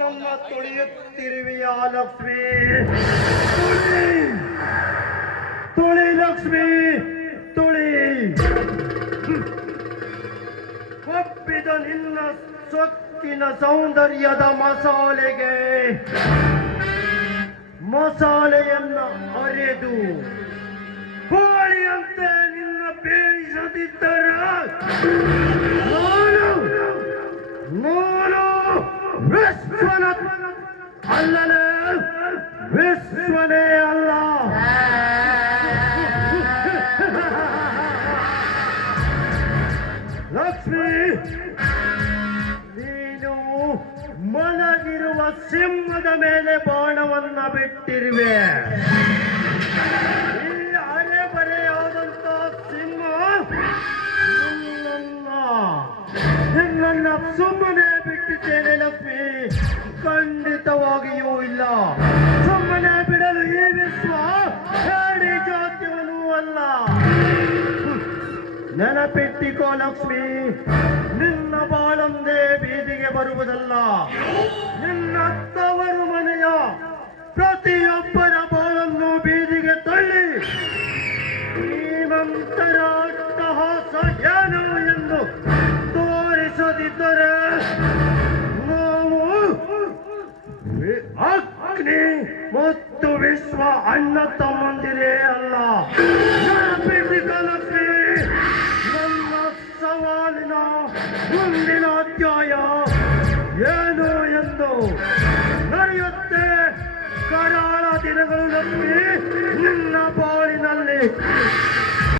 ನನ್ನನ್ನ ತುಳಿಯುತ್ತಿರುವೆಯ ಲಕ್ಷ್ಮಿ? ತುಳಿ ತುಳಿ ಲಕ್ಷ್ಮಿ ತುಳಿ. ಒಪ್ಪಿದ ನಿನ್ನ ಸೊಕ್ಕಿನ ಸೌಂದರ್ಯದ ಮಸಾಲೆಯನ್ನ ಅರೆದು ಕೋಳಿಯಂತೆ ನಿನ್ನ ಬೇಯಿಸದಿದ್ದರೆ ನಾನು ವಿಶ್ವನ ಅಲ್ಲಲೇ ವಿಶ್ವನೇ ಅಲ್ಲ. ಲಕ್ಷ್ಮಿ, ನೀನು ಮಲಗಿರುವ ಸಿಂಹದ ಮೇಲೆ ಬಾಣವನ್ನ ಬಿಟ್ಟಿರುವೆ. ಈ ಅರೆಬರೆಯಾದಂತ ಸಿಂಹ ನಿನ್ನನ್ನ ಸುಮ್ಮನೆ ಬಿಟ್ಟಿದ್ದೇನೆ ಲಕ್ಷ್ಮಿ, ಖಂಡಿತವಾಗಿಯೂ ಇಲ್ಲ. ಸುಮ್ಮನೆ ಬಿಡಲು ಈ ವಿಶ್ವ ಹೇಳಿ ಜಾತ್ಯವನೂ ಅಲ್ಲ. ನೆನಪಿಟ್ಟಿಕೋ ಲಕ್ಷ್ಮಿ, ನಿನ್ನ ಬಾಳಂದೇ ಬೀದಿಗೆ ಬರುವುದಲ್ಲ, ನಿನ್ನ ತವರು ಮನೆಯ ಪ್ರತಿಯೊಬ್ಬರ ಬಾಳನ್ನು ಬೀದಿಗೆ ತಳ್ಳಿ ಶ್ರೀಮಂತರ ಅಟ್ಟಹಾಸ ಏನು ಎಂದು ತೋರಿಸದಿದ್ದರೆ ನಾವು ಅಗ್ನಿ ಮತ್ತು ವಿಶ್ವ ಅಣ್ಣ ತಮ್ಮಂದಿರೇ ಅಲ್ಲ. ನೆನಪಿಡಿ